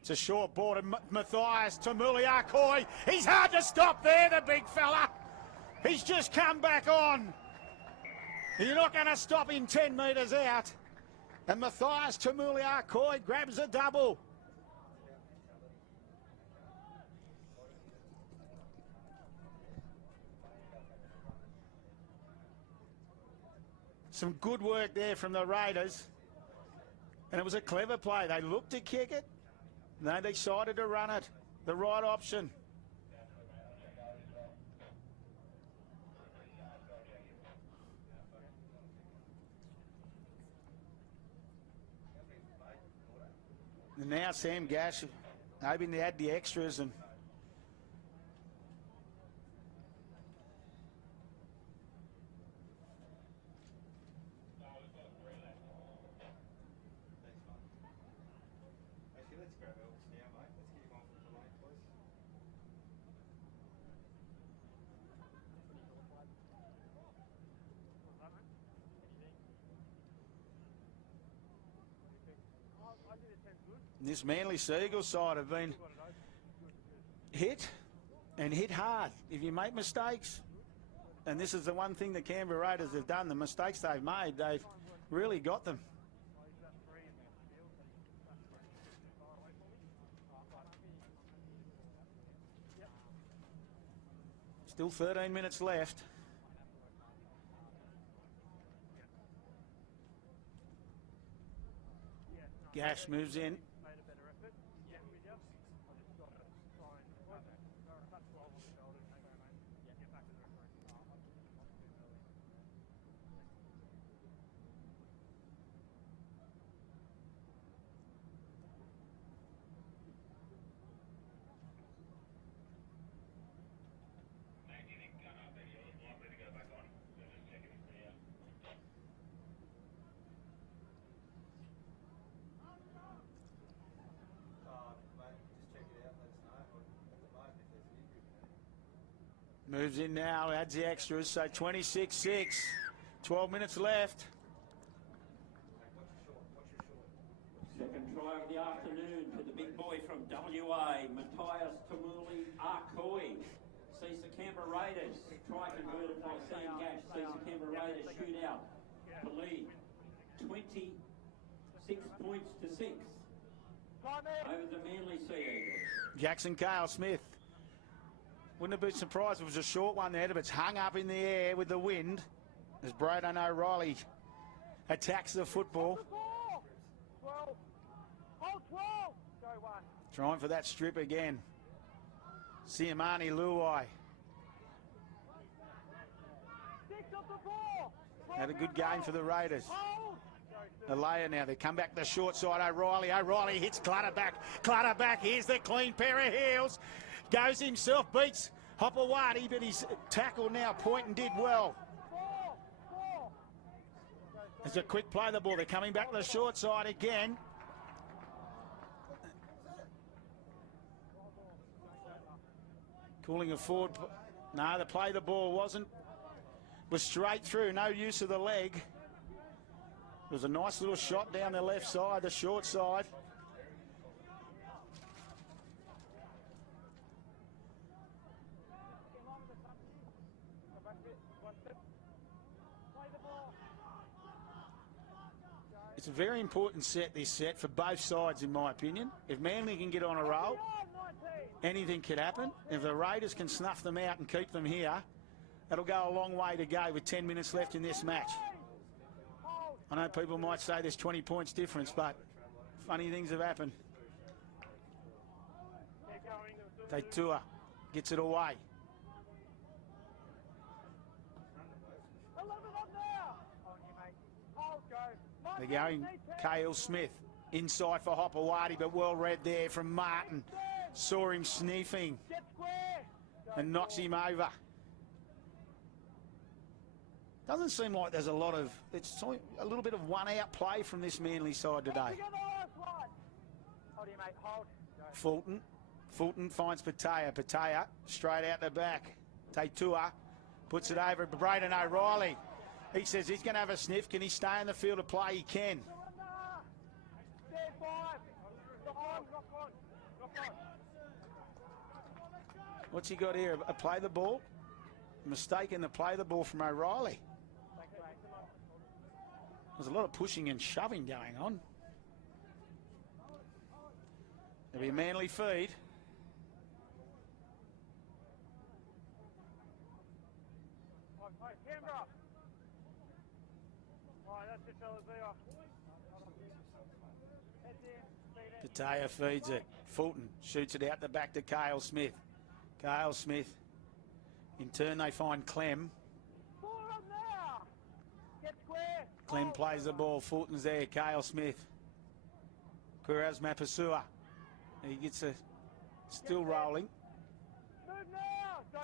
It's a short ball to Matthias to Muliakoy. He's hard to stop there, the big fella. He's just come back on. You're not going to stop him 10 metres out. And Matthias to Muliakoy grabs a double. Some good work there from the Raiders. And it was a clever play. They looked to kick it. They decided to run it. The right option. And now Sam Gash hoping to add the extras and Actually, let's grab Elks now, mate. Let's get him on from the lane, please. this Manly Seagull side have been hit and hit hard. If you make mistakes, and this is the one thing the Canberra Raiders have done, the mistakes they've made, they've really got them. Still 13 minutes left. Gash moves in. Moves in now, adds the extras, so 26-6. 12 minutes left. Second try of the afternoon to the big boy from WA, Matthias Muliakoy. Sees the Canberra Raiders. Try converted by Sam Gash. Sees the Canberra Raiders shoot out the lead. 26 points to 6 over the Manly Sea Eagles. Jackson Cale Smith. Wouldn't have been surprised if it was a short one there, but it's hung up in the air with the wind as Braden O'Reilly attacks the football. 12. Hold 12. Go one. Trying for that strip again. Siamani Luai. 6 off the ball. Had a good game for the Raiders. Hold. Alea now, they come back to the short side. O'Reilly hits Clutterback. Clutterback, here's the clean pair of heels. Goes himself, beats Hopewadi, but his tackle now, Poynton did well. It's a quick play the ball. They're coming back to the short side again. Calling a forward. No, the play the ball was straight through, no use of the leg. It was a nice little shot down the left side, the short side. It's a very important set, this set, for both sides, in my opinion. If Manly can get on a roll, anything could happen. If the Raiders can snuff them out and keep them here, that'll go a long way to go with 10 minutes left in this match. I know people might say there's 20 points difference, but funny things have happened. Tatua gets it away. They're going Cale Smith inside for Hopewadi, but well read there from Martin. Saw him sniffing and knocks him over. Doesn't seem like there's a lot of, it's a little bit of one-out play from this Manly side today. Fulton finds Patea. Patea straight out the back. Tatua puts it over Braden O'Reilly. He says he's going to have a sniff. Can he stay in the field of play? He can. What's he got here? A play the ball? Mistake in the play the ball from O'Reilly. There's a lot of pushing and shoving going on. There'll be a Manly feed. Canberra. That's it, fellas. Patea feeds it. Fulton shoots it out the back to Cale Smith. Cale Smith. In turn, they find Clem. Clem plays the ball. Fulton's there. Cale Smith. Quiraz Mapasua. He gets a still rolling.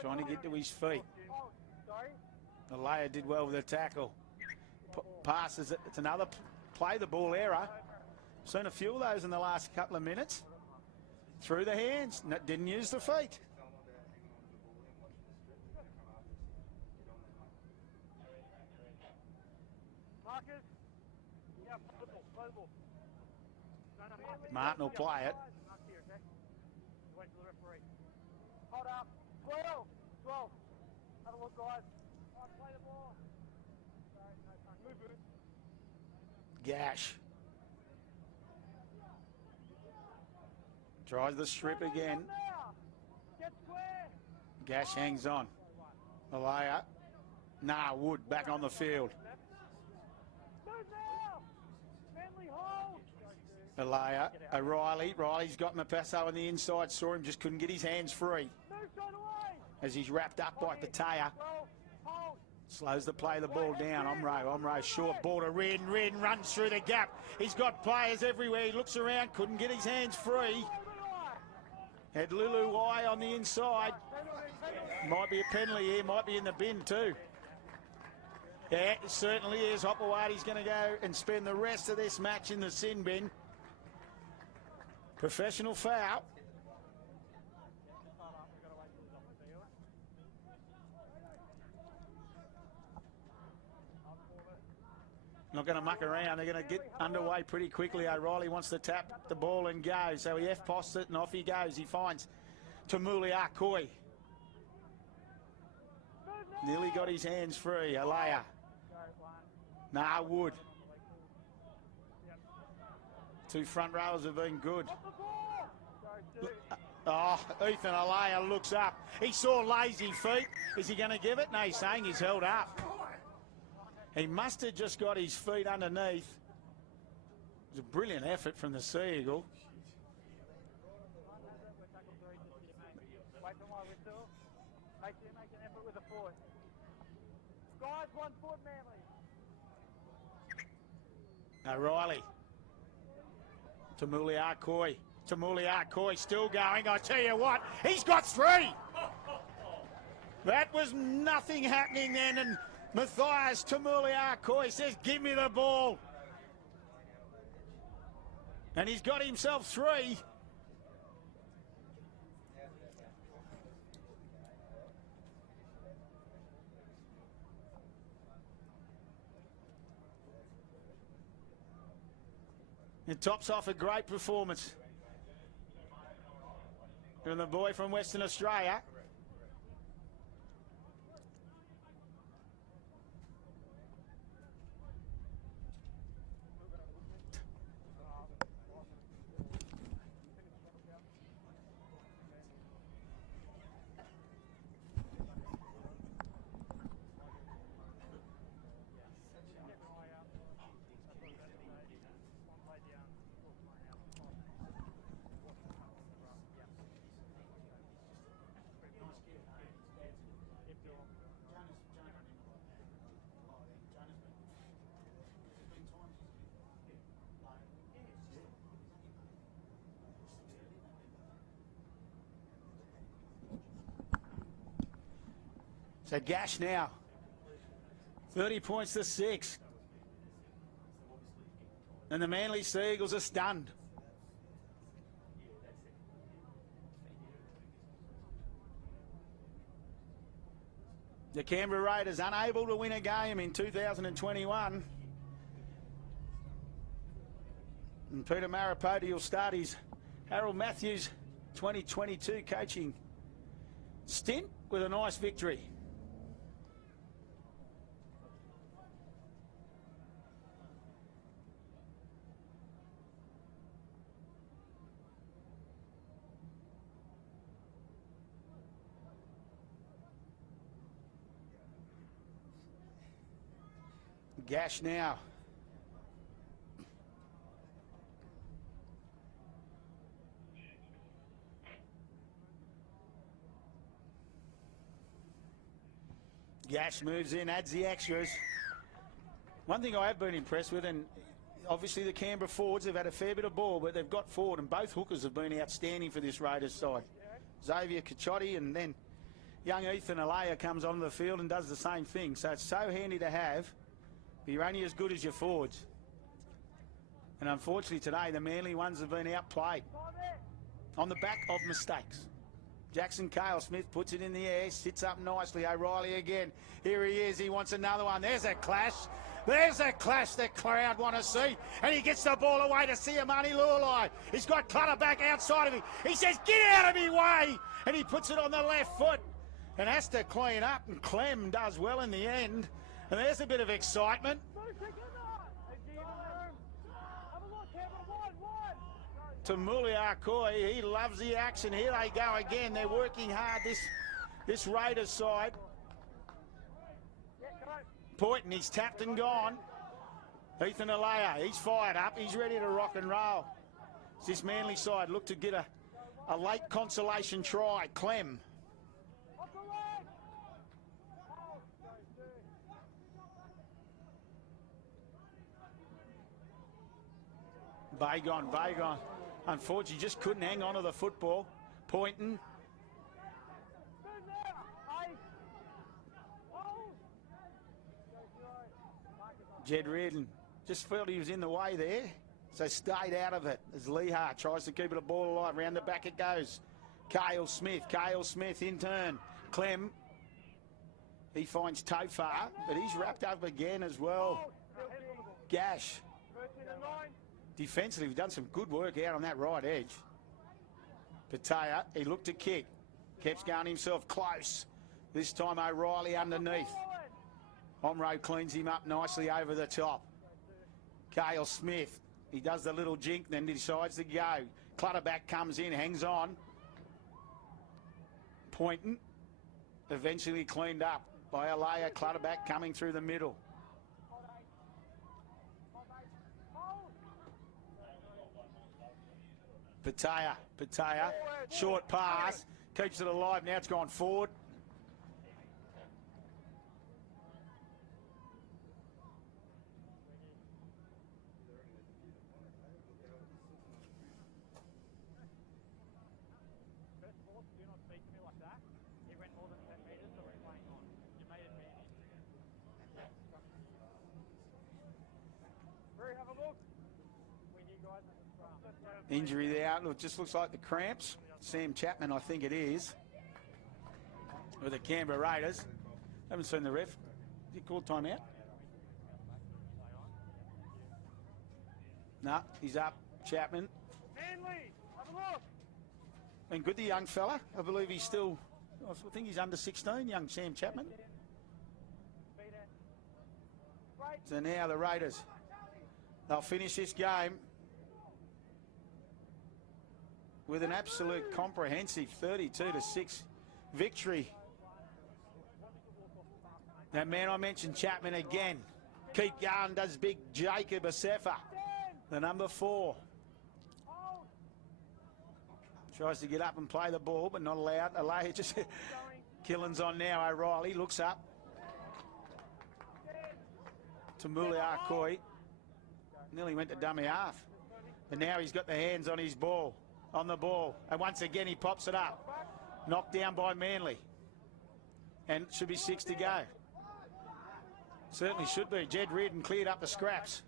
Trying to get to his feet. Alea did well with the tackle. Passes it. It's another play the ball error. Seen a few of those in the last couple of minutes. Through the hands. Didn't use the feet. Martin will play it. Hold up. 12. 12. Have a look, guys. Play the ball. Gash. Tries the strip again. Gash hangs on. Alea. Nah, Wood back on the field. Alea. O'Reilly. Riley's got Mapasso on the inside. Saw him, just couldn't get his hands free. As he's wrapped up by Patea. Slows the play the ball down. Omro short ball to Redden. Redden runs through the gap. He's got players everywhere. He looks around, couldn't get his hands free. Had Lulu Y on the inside. Might be a penalty here, might be in the bin too. Yeah, it certainly is. Hopewadi's going to go and spend the rest of this match in the sin bin. Professional foul. Not going to muck around. They're going to get underway pretty quickly. O'Reilly wants to tap the ball and go. So he F-posts it and off he goes. He finds Muliakoy. Nearly got his hands free. Alea. Nah, Wood. Two front rowers have been good. Oh, Ethan Alea looks up. He saw lazy feet. Is he going to give it? No, he's saying he's held up. He must have just got his feet underneath. It was a brilliant effort from the Sea Eagle. O'Reilly. To Muliakoy. To Muliakoy, still going. I tell you what, he's got three. That was nothing happening then, and Matthias Muliakoy says, give me the ball. And he's got himself three. It tops off a great performance from the boy from Western Australia. So Gash now, 30 points to 6. And the Manly Sea Eagles are stunned. The Canberra Raiders unable to win a game in 2021. And Peter Maripoti will start his Harold Matthews 2022 coaching stint with a nice victory. Gash now. Gash moves in, adds the extras. One thing I have been impressed with, and obviously the Canberra forwards have had a fair bit of ball, but they've got forward, and both hookers have been outstanding for this Raiders side. Xavier Cachotti, and then young Ethan Alea comes onto the field and does the same thing. So it's so handy to have. You're only as good as your forwards. And unfortunately today, the Manly ones have been outplayed on the back of mistakes. Jackson Cale Smith puts it in the air, sits up nicely. O'Reilly again. Here he is. He wants another one. There's a clash. There's a clash the crowd want to see. And he gets the ball away to Siamani Lualai. He's got Clutterback outside of him. He says, get out of me way. And he puts it on the left foot and has to clean up. And Clem does well in the end. And there's a bit of excitement. To Muliakoy, he loves the action. Here they go again. They're working hard, this Raiders side. Poynton, he's tapped and gone. Ethan Alea, he's fired up. He's ready to rock and roll. This Manly side look to get a late consolation try. Clem. Bagon. Unfortunately, just couldn't hang on to the football. Poynton. Jed Reardon just felt he was in the way there, so stayed out of it as Lehar tries to keep the ball alive. Round the back it goes. Cale Smith in turn. Clem. He finds Tofar, but he's wrapped up again as well. Gash. Defensively, we've done some good work out on that right edge. Patea, he looked to kick. Keeps going himself close. This time O'Reilly underneath. Omro cleans him up nicely over the top. Cale Smith, he does the little jink, then decides to go. Clutterback comes in, hangs on. Poynton, eventually cleaned up by Alea. Clutterback coming through the middle. Patea, short pass, keeps it alive, now it's gone forward. Injury there, it just looks like the cramps. Sam Chapman, I think it is, with the Canberra Raiders. Haven't seen the ref. Did he call timeout? No, he's up, Chapman. Manly, have a look. Been good, the young fella. I believe he's still, I think he's under 16, young Sam Chapman. So now the Raiders, they'll finish this game with an absolute comprehensive 32-6 victory. That man I mentioned, Chapman, again. Keep going, does big Jacob Asefa, the number 4. Tries to get up and play the ball, but not allowed. Alay just Killen's on now. O'Reilly looks up to Muliakoy. Nearly went to dummy half. And now he's got the hands on his ball, on the ball. And once again, he pops it up. Knocked down by Manly. And it should be 6 to go. Certainly should be. Jed Reardon cleared up the scraps.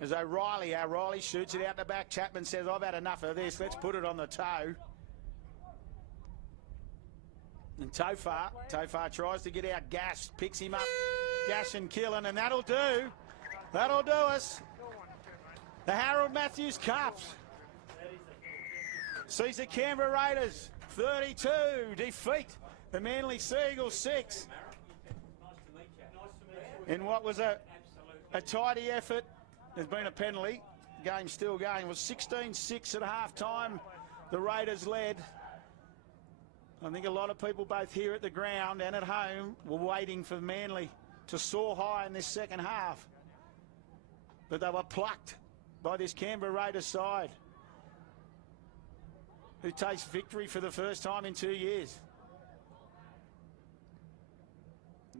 As O'Reilly shoots it out the back. Chapman says, I've had enough of this. Let's put it on the toe. And Tofar tries to get out Gash. Picks him up. Gash and Killen, and that'll do. That'll do us. The Harold Matthews Cup sees the Canberra Raiders 32 defeat the Manly Seagulls 6 in what was a tidy effort. There's been a penalty. Game still going. It was 16-6 at half time. The Raiders led. I think a lot of people both here at the ground and at home were waiting for Manly to soar high in this second half. But they were plucked by this Canberra Raiders side, who takes victory for the first time in 2 years.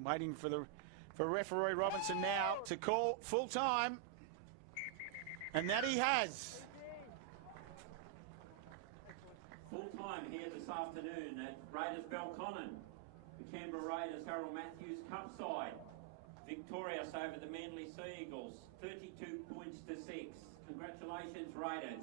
Waiting for referee Robinson now to call full time. And that he has. Full time here this afternoon at Raiders Belconnen. The Canberra Raiders Harold Matthews Cup side victorious over the Manly Seagulls, 32 points to 6. Congratulations, Raiders.